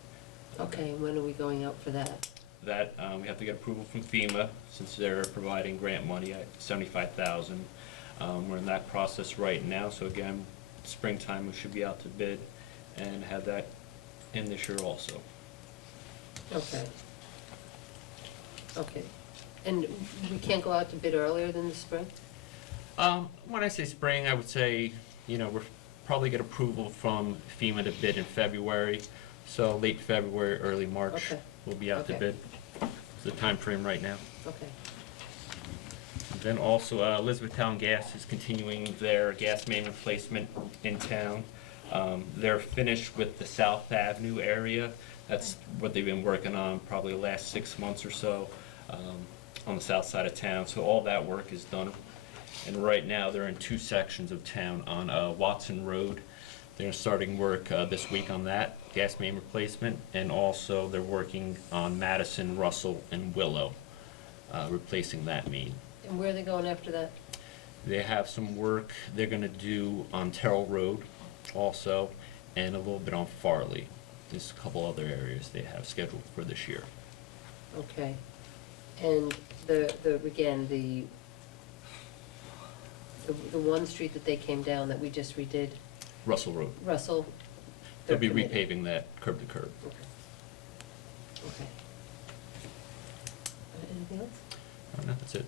Okay, and when are we going out for that? That, we have to get approval from FEMA, since they're providing grant money at $75,000. We're in that process right now, so again, springtime, we should be out to bid and have that in this year also. Okay. Okay, and we can't go out to bid earlier than the spring? When I say spring, I would say, we're probably get approval from FEMA to bid in February. So late February, early March, Okay. we'll be out to Okay. bid. It's the time frame right now. Okay. And then also, Elizabethtown Gas is continuing their gas main replacement in town. They're finished with the South Avenue area. That's what they've been working on probably the last 6 months or so on the south side of town. So all that work is done. And right now, they're in 2 sections of town on Watson Road. They're starting work this week on that gas main replacement, and also they're working on Madison, Russell, and Willow, replacing that main. And where are they going after that? They have some work they're gonna do on Terrell Road also, and a little bit on Farley. There's a couple other areas they have scheduled for this year. Okay. And again, the one street that they came down that we just redid, Russell Road. Russell? They'll be they're committed. repaving that curb to curb. Okay. Okay. Anything else? No, that's it.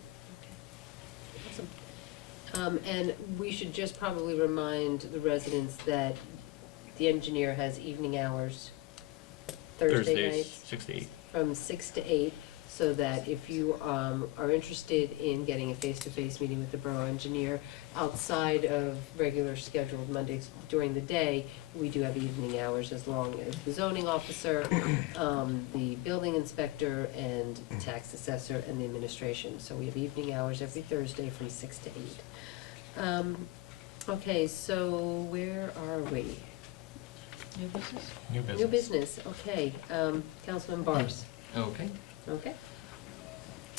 Awesome. And we should just probably remind the residents that the engineer has evening hours, Thursday Thursdays, nights, 6 to 8. from 6 to 8, so that if you are interested in getting a face-to-face meeting with the borough engineer outside of regular scheduled Mondays during the day, we do have evening hours, as long as the zoning officer, the building inspector, and the tax assessor and the administration. So we have evening hours every Thursday from 6 to 8. Okay, so where are we? New business? New business. New business, okay. Councilman Bars. Okay. Okay.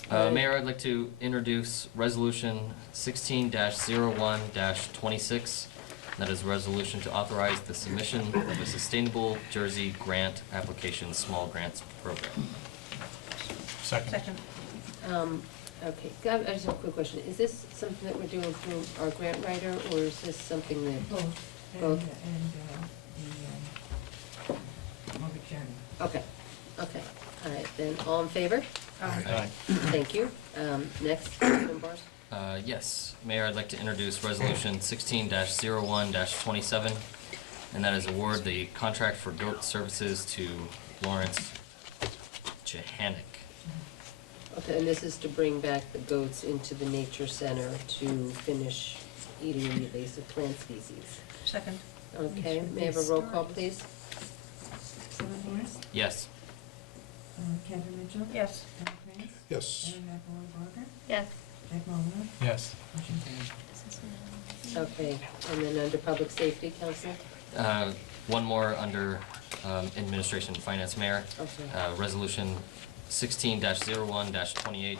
Mayor, I'd like to introduce Resolution 16-01-26. That is a resolution to authorize the submission of a Sustainable Jersey Grant Application Small Grants Program. Second. Okay, I just have a quick question. Is this something that we're doing through our grant writer, or is this something that? Both. Both? And the mortgage journey. Okay, okay. All right, then, all in favor? Aye. Thank you. Next, Councilman Bars. Yes, Mayor, I'd like to introduce Resolution 16-01-27, and that is award the contract for goat services to Lawrence Johannick. Okay, and this is to bring back the goats into the nature center to finish eating the invasive plant species. Second. Okay, may I have a roll call, please? Seven Morris, Yes. Kevin Mitchell. Yes. Tom France. Yes. Aaron Barker. Yes. Jack Mulligan. Yes. Motion carried. Okay, and then under public safety, Council? One more under Administration and Finance, Mayor. Okay. Resolution 16-01-28,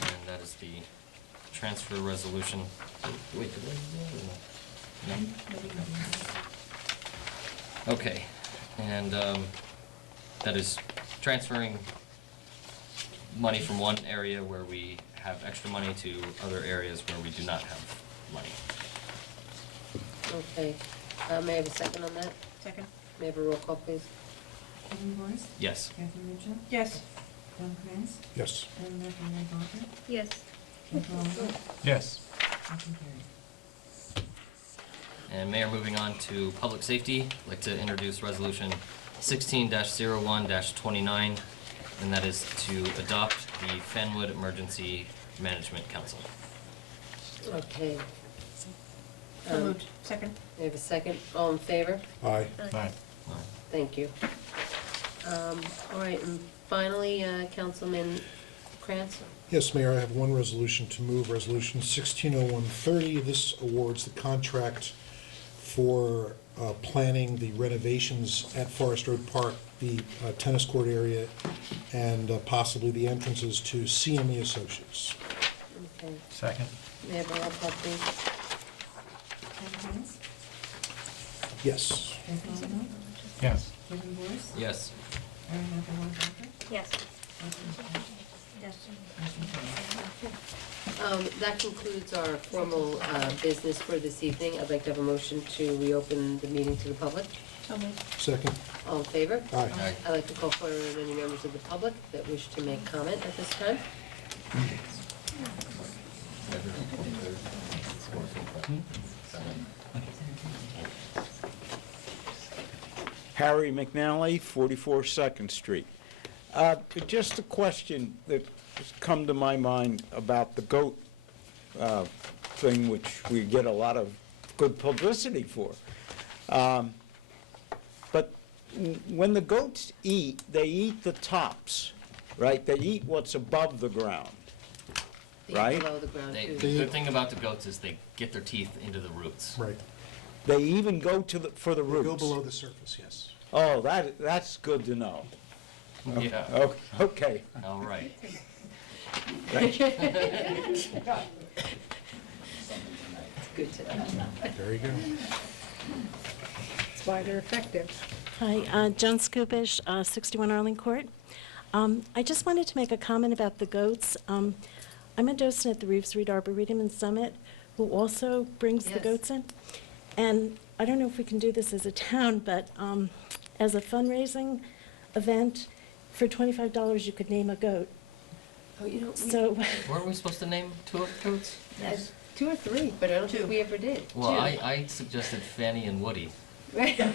and that is the transfer resolution. Wait, did I? No? Okay, and that is transferring money from one area where we have extra money to other areas where we do not have money. Okay, may I have a second on that? Second. May I have a roll call, please? Kevin Morris, Yes. Catherine Mitchell, Yes. John Kranz, Yes. Ellen McElroy Barker, Yes. Ken Collinsworth, Yes. motion carried. And Mayor, moving on to public safety, I'd like to introduce Resolution 16-01-29, and that is to adopt the Fanwood Emergency Management Council. Okay. So moved. Second. We have a second. All in favor? Aye. Aye. Thank you. All right, and finally, Councilman Krantz? Yes, Mayor, I have one resolution to move, Resolution 160130. This awards the contract for planning the renovations at Forest Road Park, the tennis court area, and possibly the entrances to CME Associates. Okay. Second. May I have a roll call, please? John Kranz, Yes. Ken Collinsworth, Yes. Kevin Morris, Yes. Ellen McElroy Barker, Yes. Catherine Mitchell, Yes. motion carried. That concludes our formal business for this evening. I'd like to have a motion to reopen the meeting to the public. So moved. Second. All in favor? Aye. I'd like to call forward any members of the public that wish to make comment at this time. Harry McNally, 44 Second Street. Just a question that has come to my mind about the goat thing, which we get a lot of good publicity for. But when the goats eat, they eat the tops, right? They eat what's above the ground, They eat right? below the ground, They, too. the good thing about the goats is they get their teeth into the roots. Right. They even go to for the They roots. go below the surface, yes. Oh, that's good to know. Yeah. Okay. All right. Thank you. It's good to know. There you go. That's why they're effective. Hi, Joan Skupish, 61 Arling Court. I just wanted to make a comment about the goats. I'm a docent at the Reeves Reed Arboretum in Summit, who also brings the Yes. goats in. And I don't know if we can do this as a town, but as a fundraising event, for $25, you could name a goat. Oh, you know, So, Weren't we supposed to name two goats? yes, 2 or 3, but I don't think we ever did. Well, 2. I suggested Fanny and Woody. Right. No.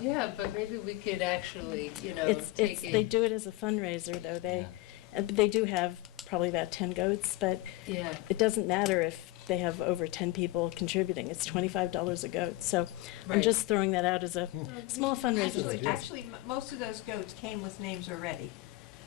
Yeah, but maybe we could actually, it's, take they do it as a fundraiser, though. They do have probably about 10 goats, but Yeah. it doesn't matter if they have over 10 people contributing. It's $25 a goat. So I'm Right. just throwing that out as a small fundraiser. Actually, most of those goats came with names already,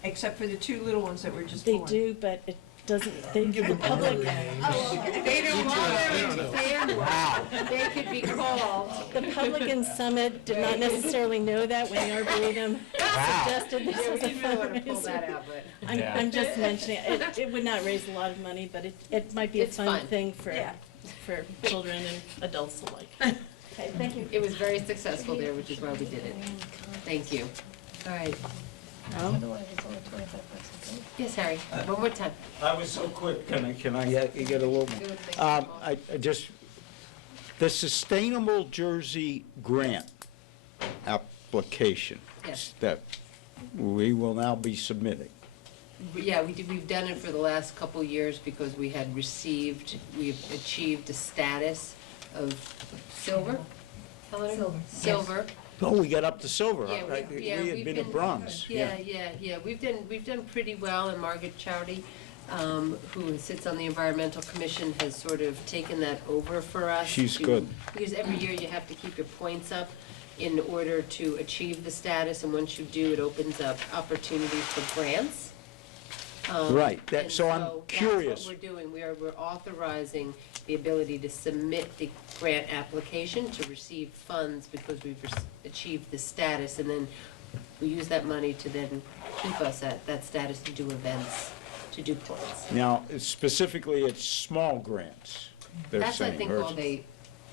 except for the 2 little ones that were just They born. do, but it doesn't, they give the public, They don't want them in Fanwood. They could be called. the public in Summit did not necessarily know that when the Arboretum suggested this Yeah, as we a didn't really want to pull that fundraiser. out, but. I'm just mentioning, it would not raise a lot of money, but it might be a It's fun fun. thing Yeah. for children and adults alike. Okay, thank you. It was very successful there, which is why we did it. Thank you. All right. Otherwise, it's only 25 bucks a day. Yes, Harry, one more time. I was so quick, can I get a little Do it, thank you. I just, the Sustainable Jersey Grant application Yes. that we will now be submitting. Yeah, we've done it for the last couple of years because we've achieved a status of silver. Eleanor? Silver, yes. Silver. Oh, we got up to silver, Yeah, right? we We had had been at bronze. Yeah. We've done pretty well, and Margaret Chowdy, who sits on the Environmental Commission, has sort of taken that over for us. She's good. Because every year you have to keep your points up in order to achieve the status, and once you do, it opens up opportunities for grants. Right, And so I'm curious. that's what we're doing. We're authorizing the ability to submit the grant application to receive funds because we've achieved the status, and then we use that money to then keep us at that status to do events, to do points. Now, specifically, it's small grants, they're That's, I saying. think, or all it's- they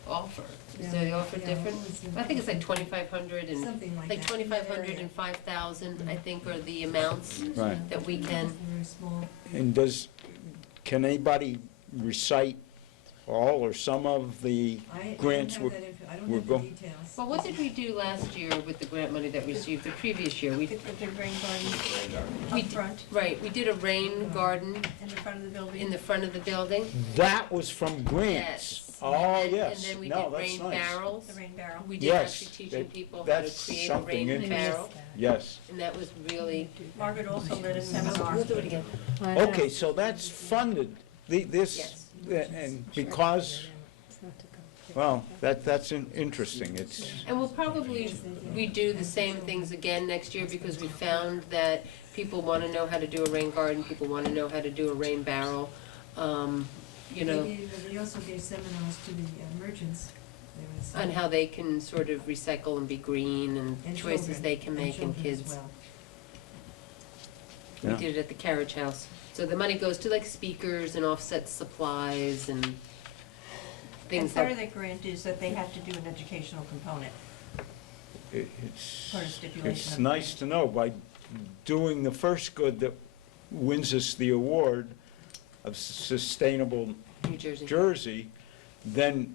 offer. Yeah, So they offer yeah, different, what was the- I think it's like 2,500 and, Something like like that. 2,500 and 5,000, I think, are the amounts Right. that we can. Very small. And can anybody recite all or some of the I grants? don't have that I don't we're have the going, details. Well, what did we do last year with the grant money that we received the previous year? We, The rain garden we up d- front, right, we did a rain garden in the front of the building. in the front of the building. that was from grants. Yes. Oh, And then- yes. And then we No, did that's rain nice. barrels. The rain barrel. We did Yes, actually teaching that- people how to that's create a something rain interesting. barrel. Yes. And that was really, Margaret also led a seminar. we'll do it again. Okay, so that's funded, this, Yes. and because, well, that's interesting, it's, And we'll probably redo the same things again next year because we found that people want to know how to do a rain garden, people want to know how to do a rain barrel. You know, They also gave seminars to the merchants. There was, on how they can sort of recycle and be green and and choices children, they can make and children as kids. well. We Yeah. did it at the carriage house. So the money goes to like speakers and offset supplies and And things part of that, that grant is that they have to do an educational component. it's, Part of stipulation it's of- nice to know, by doing the first good that wins us the award of sustainable New Jersey. Jersey, then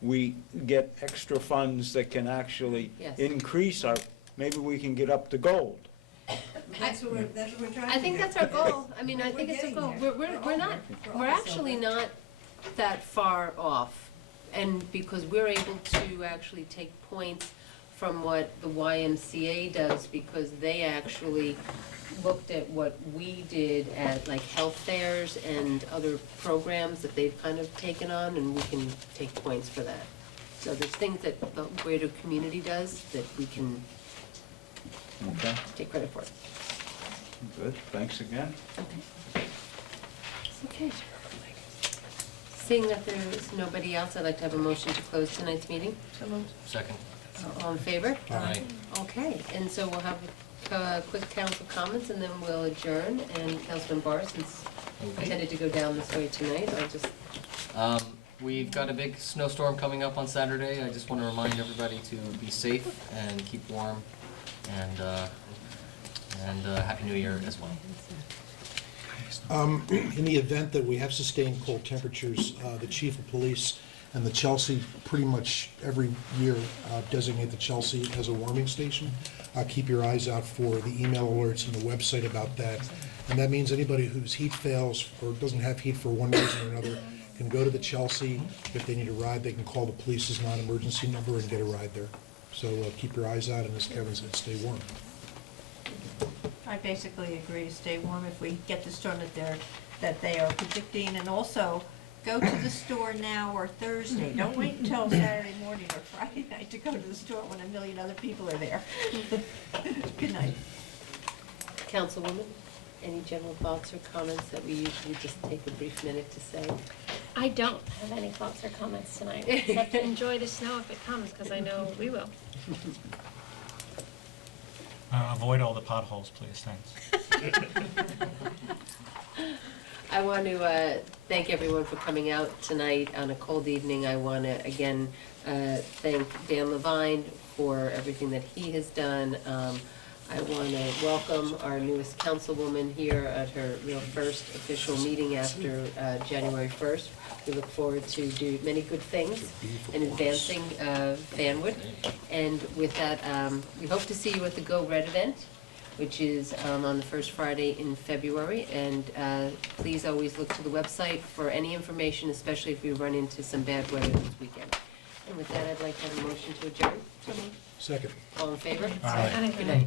we get extra funds that can actually Yes. increase our, maybe we can get up to gold. That's what we're trying to do. I think that's our goal. I mean, I think We're it's a getting goal. there. We're not, We're we're almost actually over. not that far off. And because we're able to actually take points from what the YMCA does, because they actually looked at what we did at like health fairs and other programs that they've kind of taken on, and we can take points for that. So there's things that the greater community does that we can Okay, take credit for. good, thanks again. Okay. Seeing that there is nobody else, I'd like to have a motion to close tonight's meeting. So moved. Second. All in favor? Aye. Okay, and so we'll have quick council comments, and then we'll adjourn. And Councilman Barr, since I intended to go down this way tonight, I'll just, We've got a big snowstorm coming up on Saturday. I just want to remind everybody to be safe and keep warm, and Happy New Year as well. In the event that we have sustained cold temperatures, the chief of police and the Chelsea, pretty much every year designate the Chelsea as a warming station. Keep your eyes out for the email alerts and the website about that. And that means anybody whose heat fails or doesn't have heat for one reason or another can go to the Chelsea. If they need a ride, they can call the police's non-emergency number and get a ride there. So keep your eyes out, and as Kevin said, stay warm. I basically agree, stay warm if we get the storm that they are predicting, and also go to the store now or Thursday. Don't wait until Saturday morning or Friday night to go to the store when a million other people are there. Good night. Councilwoman, any general thoughts or comments that we usually just take a brief minute to say? I don't have any thoughts or comments tonight, except to enjoy the snow if it comes, because I know we will. Avoid all the potholes, please, thanks. I want to thank everyone for coming out tonight on a cold evening. I want to, again, thank Dan Levine for everything that he has done. I want to welcome our newest councilwoman here at her real first official meeting after January 1st. We look forward to do many good things in advancing Fanwood. And with that, we hope to see you at the Go Red event, which is on the first Friday in February. And please always look to the website for any information, especially if you run into some bad weather this weekend. And with that, I'd like to have a motion to adjourn. Second. All in favor? Aye. Good night.